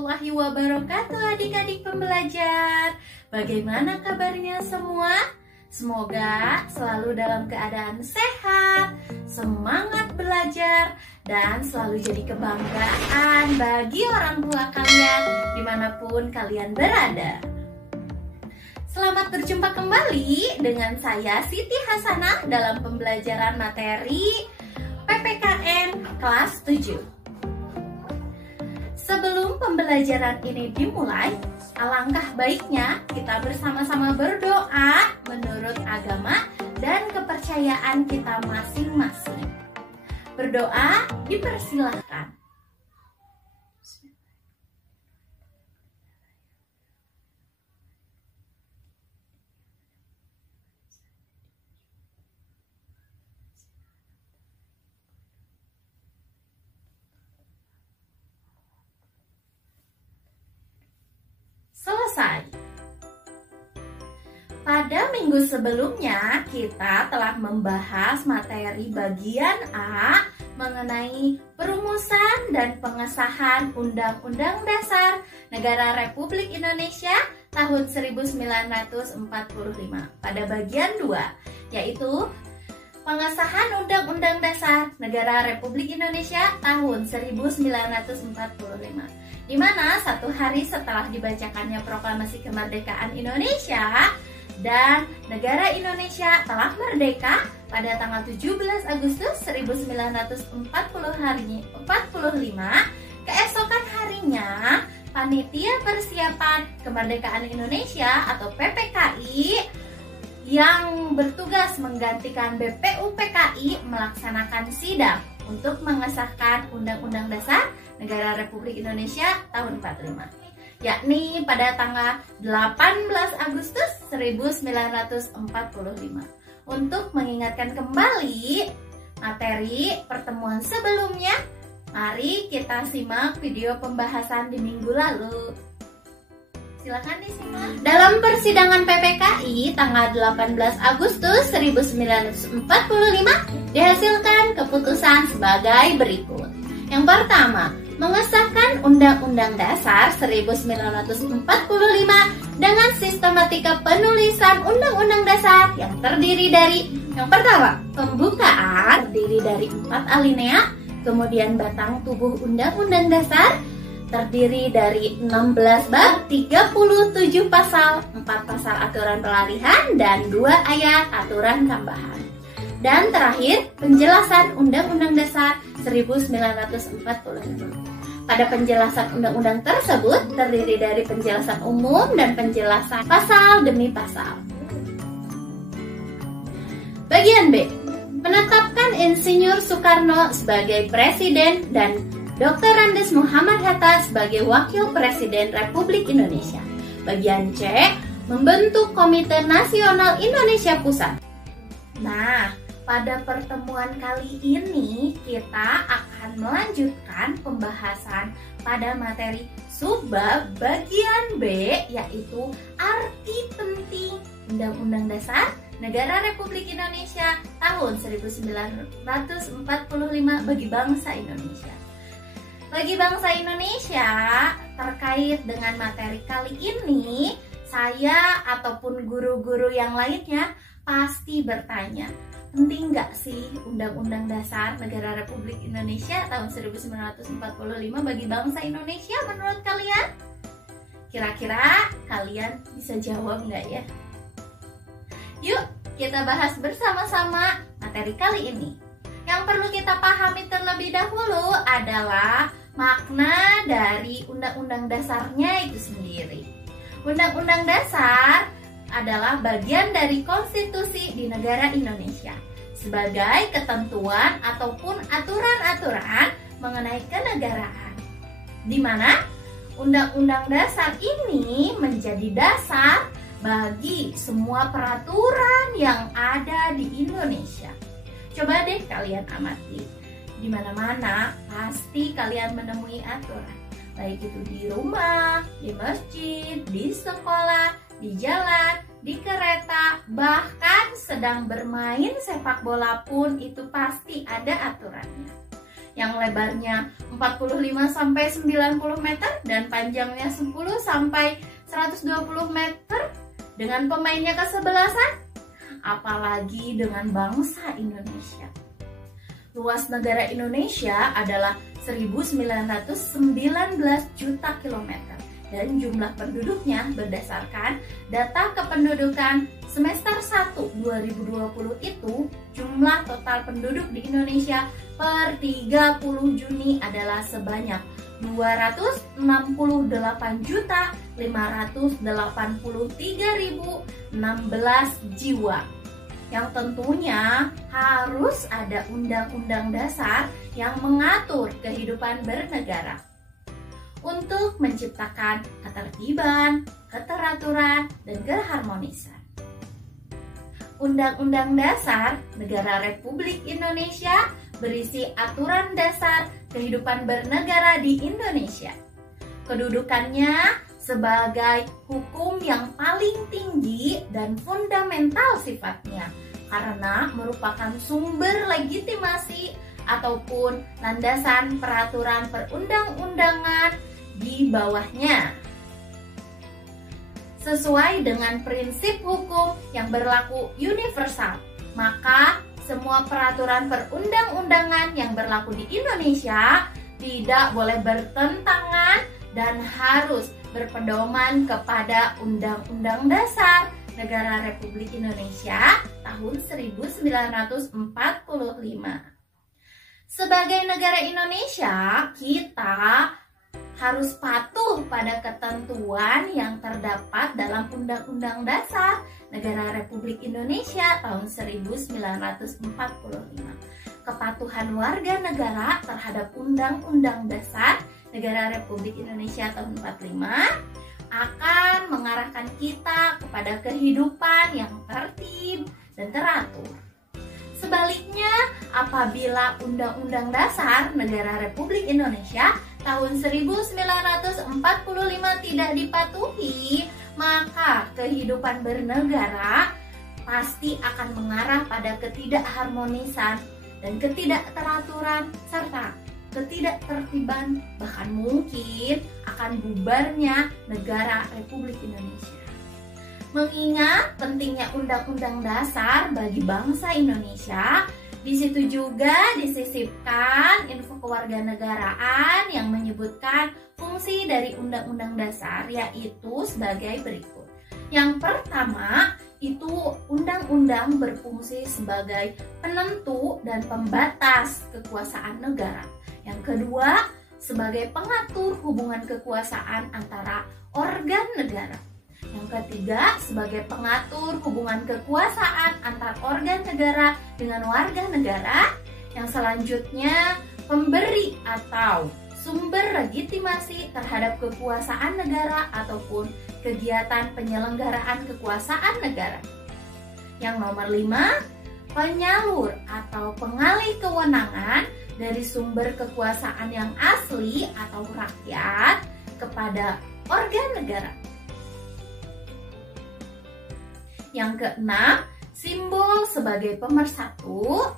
warahmatullahi wabarakatuh adik-adik pembelajar. Bagaimana kabarnya semua? Semoga selalu dalam keadaan sehat, semangat belajar, dan selalu jadi kebanggaan bagi orang tua kalian dimanapun kalian berada. Selamat berjumpa kembali dengan saya Siti Hasanah dalam pembelajaran materi PPKN kelas 7. Sebelum pembelajaran ini dimulai, alangkah baiknya kita bersama-sama berdoa menurut agama dan kepercayaan kita masing-masing. Berdoa dipersilahkan. Selesai. Pada minggu sebelumnya kita telah membahas materi bagian A mengenai perumusan dan pengesahan Undang-Undang Dasar Negara Republik Indonesia tahun 1945 pada bagian 2, yaitu pengesahan Undang-Undang Dasar Negara Republik Indonesia tahun 1945, di mana satu hari setelah dibacakannya Proklamasi Kemerdekaan Indonesia dan negara Indonesia telah merdeka pada tanggal 17 Agustus 1945, keesokan harinya Panitia Persiapan Kemerdekaan Indonesia atau PPKI yang bertugas menggantikan BPUPKI melaksanakan sidang untuk mengesahkan Undang-Undang Dasar Negara Republik Indonesia tahun 45, yakni pada tanggal 18 Agustus 1945. Untuk mengingatkan kembali materi pertemuan sebelumnya, mari kita simak video pembahasan di minggu lalu. Silakan disimak. Dalam persidangan PPKI tanggal 18 Agustus 1945 dihasilkan keputusan sebagai berikut. Yang pertama, mengesahkan Undang-Undang Dasar 1945 dengan sistematika penulisan Undang-Undang Dasar yang terdiri dari yang pertama, pembukaan terdiri dari 4 alinea, kemudian batang tubuh Undang-Undang Dasar terdiri dari 16 bab, 37 pasal, 4 pasal aturan pelarihan, dan 2 ayat aturan tambahan. Dan terakhir, penjelasan Undang-Undang Dasar 1945. Pada penjelasan undang-undang tersebut terdiri dari penjelasan umum dan penjelasan pasal demi pasal. Bagian B, menetapkan Insinyur Soekarno sebagai Presiden dan Dr. Andes Muhammad Hatta sebagai Wakil Presiden Republik Indonesia. Bagian C, membentuk Komite Nasional Indonesia Pusat. Nah, pada pertemuan kali ini kita akan melanjutkan pembahasan pada materi subbab bagian B, yaitu arti penting Undang-Undang Dasar Negara Republik Indonesia tahun 1945 bagi bangsa Indonesia. Bagi bangsa Indonesia, terkait dengan materi kali ini, saya ataupun guru-guru yang lainnya pasti bertanya, penting nggak sih Undang-Undang Dasar Negara Republik Indonesia tahun 1945 bagi bangsa Indonesia menurut kalian? Kira-kira kalian bisa jawab nggak ya? Yuk, kita bahas bersama-sama materi kali ini. Yang perlu kita pahami terlebih dahulu adalah makna dari Undang-Undang Dasarnya itu sendiri. Undang-Undang Dasar adalah bagian dari konstitusi di negara Indonesia sebagai ketentuan ataupun aturan-aturan mengenai kenegaraan, di mana Undang-Undang Dasar ini menjadi dasar bagi semua peraturan yang ada di Indonesia. Coba deh kalian amati, di mana-mana pasti kalian menemui aturan, baik itu di rumah, di masjid, di sekolah, di jalan, di kereta, bahkan sedang bermain sepak bola pun itu pasti ada aturannya. yang lebarnya 45 sampai 90 meter dan panjangnya 10 sampai 120 meter dengan pemainnya kesebelasan, apalagi dengan bangsa Indonesia. Luas negara Indonesia adalah 1919 juta kilometer dan jumlah penduduknya berdasarkan data kependudukan semester 1 2020 itu jumlah total penduduk di Indonesia per 30 Juni adalah sebanyak 268.583.016 jiwa. Yang tentunya harus ada undang-undang dasar yang mengatur kehidupan bernegara untuk menciptakan ketertiban, keteraturan, dan keharmonisan. Undang-Undang Dasar Negara Republik Indonesia berisi aturan dasar kehidupan bernegara di Indonesia. Kedudukannya sebagai hukum yang paling tinggi dan fundamental sifatnya karena merupakan sumber legitimasi ataupun landasan peraturan perundang-undangan di bawahnya. Sesuai dengan prinsip hukum yang berlaku universal, maka semua peraturan perundang-undangan yang berlaku di Indonesia tidak boleh bertentangan dan harus berpedoman kepada Undang-Undang Dasar Negara Republik Indonesia tahun 1945. Sebagai negara Indonesia, kita harus patuh pada ketentuan yang terdapat dalam Undang-Undang Dasar Negara Republik Indonesia tahun 1945. Kepatuhan warga negara terhadap Undang-Undang Dasar Negara Republik Indonesia tahun 45 akan mengarahkan kita kepada kehidupan yang tertib dan teratur. Sebaliknya, apabila Undang-Undang Dasar Negara Republik Indonesia tahun 1945 tidak dipatuhi, maka kehidupan bernegara pasti akan mengarah pada ketidakharmonisan dan ketidakteraturan serta ketidaktertiban, bahkan mungkin akan bubarnya negara Republik Indonesia. Mengingat pentingnya Undang-Undang Dasar bagi bangsa Indonesia, di situ juga disisipkan info kewarganegaraan yang menyebutkan fungsi dari Undang-Undang Dasar, yaitu sebagai berikut. Yang pertama, itu undang-undang berfungsi sebagai penentu dan pembatas kekuasaan negara. Yang kedua, sebagai pengatur hubungan kekuasaan antara organ negara. Yang ketiga, sebagai pengatur hubungan kekuasaan antar organ negara dengan warga negara. Yang selanjutnya, pemberi atau sumber legitimasi terhadap kekuasaan negara ataupun kegiatan penyelenggaraan kekuasaan negara. Yang nomor 5, penyalur atau pengalih kewenangan dari sumber kekuasaan yang asli atau rakyat kepada organ negara. Yang keenam, simbol sebagai pemersatu.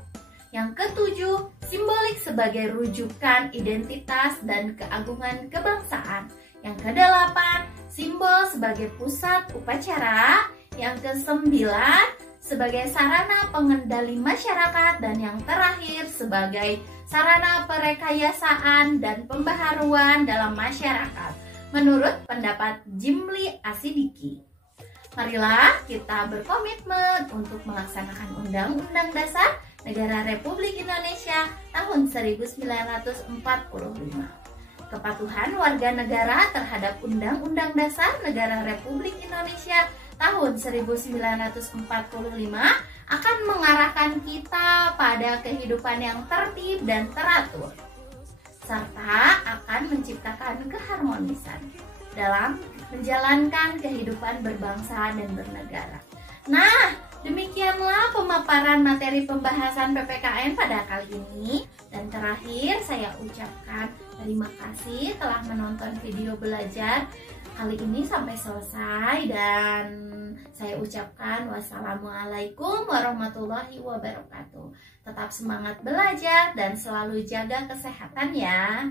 Yang ketujuh, simbolik sebagai rujukan identitas dan keagungan kebangsaan. Yang kedelapan, simbol sebagai pusat upacara. Yang kesembilan, sebagai sarana pengendali masyarakat. Dan yang terakhir, sebagai sarana perekayasaan dan pembaharuan dalam masyarakat, menurut pendapat Jimli Asidiki. Marilah kita berkomitmen untuk melaksanakan Undang-Undang Dasar Negara Republik Indonesia tahun 1945. Kepatuhan warga negara terhadap Undang-Undang Dasar Negara Republik Indonesia tahun 1945 akan mengarahkan kita pada kehidupan yang tertib dan teratur, serta akan menciptakan keharmonisan dalam menjalankan kehidupan berbangsa dan bernegara. Nah, Demikianlah pemaparan materi pembahasan PPKN pada kali ini. Dan terakhir saya ucapkan terima kasih telah menonton video belajar kali ini sampai selesai. Dan saya ucapkan wassalamualaikum warahmatullahi wabarakatuh. Tetap semangat belajar dan selalu jaga kesehatan ya.